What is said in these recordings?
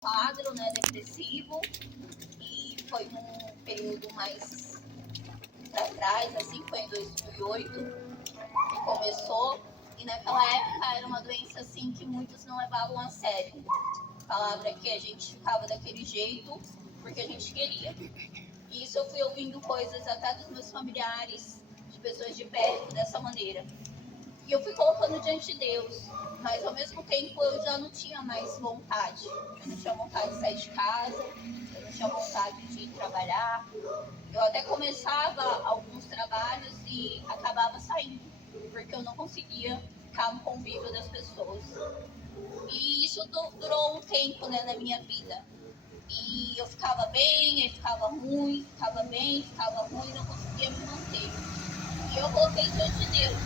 quadro, né, depressivo, e foi num período mais pra trás, assim, foi em 2008 que começou, e naquela época era uma doença, assim, que muitos não levavam a sério. A palavra é que a gente ficava daquele jeito porque a gente queria. E isso eu fui ouvindo coisas até dos meus familiares, de pessoas de perto, dessa maneira. E eu fui colocando diante de Deus, mas ao mesmo tempo eu já não tinha mais vontade. Eu não tinha vontade de sair de casa, eu não tinha vontade de ir trabalhar. Eu até começava alguns trabalhos e acabava saindo, porque eu não conseguia ficar no convívio das pessoas. E isso durou um tempo, né, na minha vida. E eu ficava bem, aí ficava ruim, ficava bem, ficava ruim, não conseguia me manter. E eu coloquei diante de Deus,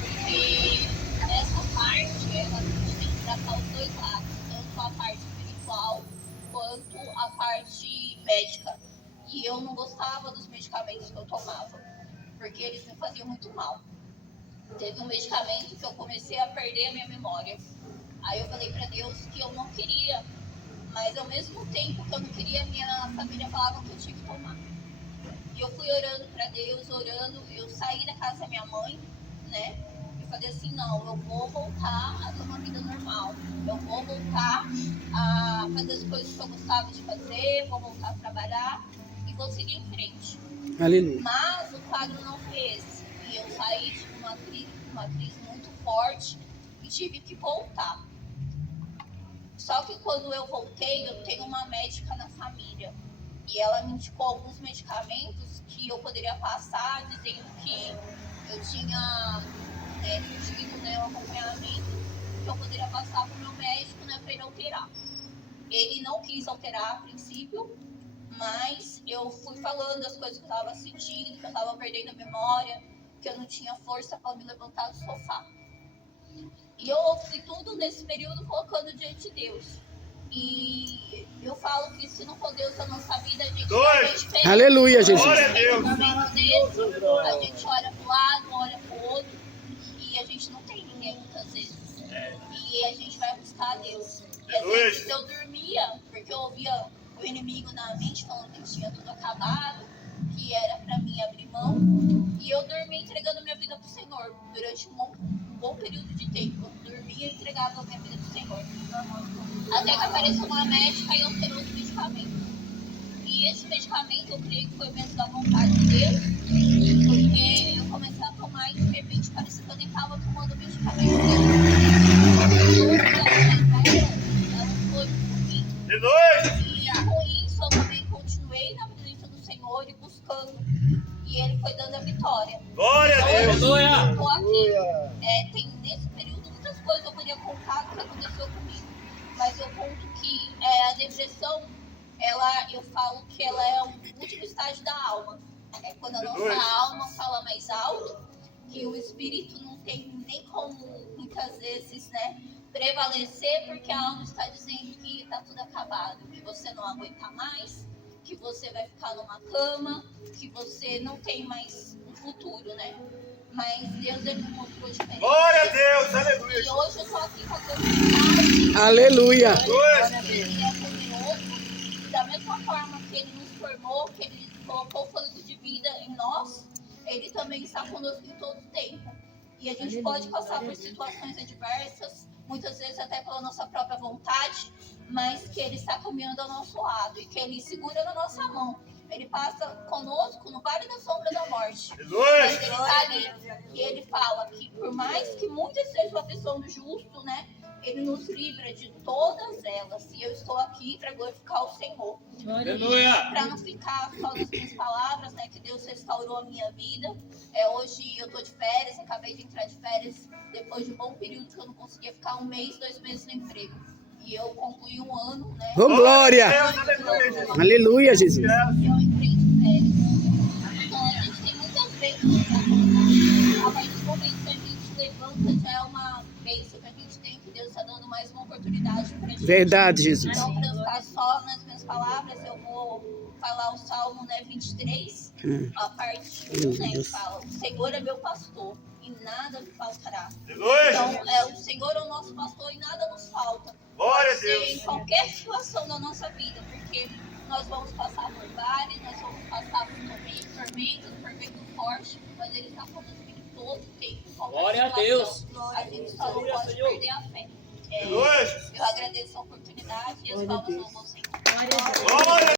porque nessa parte a gente tem que tratar os dois lados, tanto a parte espiritual quanto a parte médica. E eu não gostava dos medicamentos que eu tomava, porque eles me faziam muito mal. Teve um medicamento que eu comecei a perder a minha memória. Aí eu falei para Deus que eu não queria, mas ao mesmo tempo que eu não queria, minha família falava que eu tinha que tomar. E eu fui orando para Deus, orando. Eu saí da casa da minha mãe, né? Eu falei assim, não, eu vou voltar a ter uma vida normal. Eu vou voltar a fazer as coisas que eu gostava de fazer, vou voltar a trabalhar e vou seguir em frente. Aleluia. Mas o quadro não foi esse. E eu saí de uma crise muito forte e tive que voltar. Só que quando eu voltei, eu tenho uma médica na família. E ela me indicou alguns medicamentos que eu poderia passar, dizendo que eu tinha tido, né, um acompanhamento que eu poderia passar para o meu médico, né, para ele alterar. Ele não quis alterar a princípio, mas eu fui falando as coisas que eu estava sentindo, que eu estava perdendo a memória, que eu não tinha força para me levantar do sofá. E eu fui tudo nesse período colocando diante de Deus. E eu falo que se não for Deus na nossa vida, a gente realmente perde. Aleluia, Jesus. Glória a Deus. A gente olha para o lado, olha para o outro, e a gente não tem ninguém muitas vezes. E a gente vai buscar a Deus. E às vezes eu dormia, porque eu ouvia o inimigo na mente falando que tinha tudo acabado, que era para mim abrir mão. E eu dormia entregando minha vida para o Senhor durante um bom período de tempo. Eu dormia e entregava a minha vida para o Senhor. Até que apareceu uma médica e alterou os medicamentos. E esse medicamento eu creio que foi mesmo da vontade de Deus, porque eu comecei a tomar e de repente parecia que eu nem estava tomando medicamento. De noite! E com isso eu também continuei na presença do Senhor e buscando. E Ele foi dando a vitória. Glória a Deus! Então, eu estou aqui. Tem nesse período muitas coisas eu poderia contar do que aconteceu comigo. Mas eu conto que a depressão, eu falo que ela é o último estágio da alma. É quando a nossa alma fala mais alto, que o espírito não tem nem como, muitas vezes, né, prevalecer, porque a alma está dizendo que está tudo acabado, que você não aguenta mais, que você vai ficar numa cama, que você não tem mais um futuro, né? Mas Deus, Ele me mostrou diferente. Glória a Deus, aleluia. E hoje eu estou aqui com a Deus. Aleluia. Ele é poderoso. E da mesma forma que Ele nos formou, que Ele colocou o fôlego de vida em nós, Ele também está conosco em todo o tempo. E a gente pode passar por situações adversas, muitas vezes até pela nossa própria vontade, mas que Ele está caminhando ao nosso lado e que Ele segura na nossa mão. Ele passa conosco no vale da sombra da morte. Mas Ele está ali. E Ele fala que por mais que muitas sejam a aflição do justo, né? Ele nos livra de todas elas. E eu estou aqui para glorificar o Senhor. Para não ficar só nas minhas palavras, né? Que Deus restaurou a minha vida. Hoje eu estou de férias, acabei de entrar de férias depois de um bom período que eu não conseguia ficar 1 mês, 2 meses no emprego. E eu concluí um ano, né? Oh, glória! Aleluia, Jesus. Eu entrei de férias. Então a gente tem muitas bênçãos para contar. A partir do momento que a gente levanta, já é uma bênção que a gente tem, que Deus está dando mais uma oportunidade para a gente. Verdade, Jesus. Então, para eu ficar só nas minhas palavras, eu vou falar o Salmo, né, 23, a parte 1, né, que fala: o Senhor é meu pastor e nada me faltará. Então, o Senhor é o nosso pastor e nada nos falta. Glória a Pode ser Deus. em qualquer situação da nossa vida, porque nós vamos passar por vales, nós vamos passar por tormentos, por vento forte, mas ele está falando que todo tempo, em qualquer Glória a situação, Deus. a gente só não pode perder a fé. Aleluia. Eu agradeço a oportunidade e as palmas vão ao Senhor. Glória a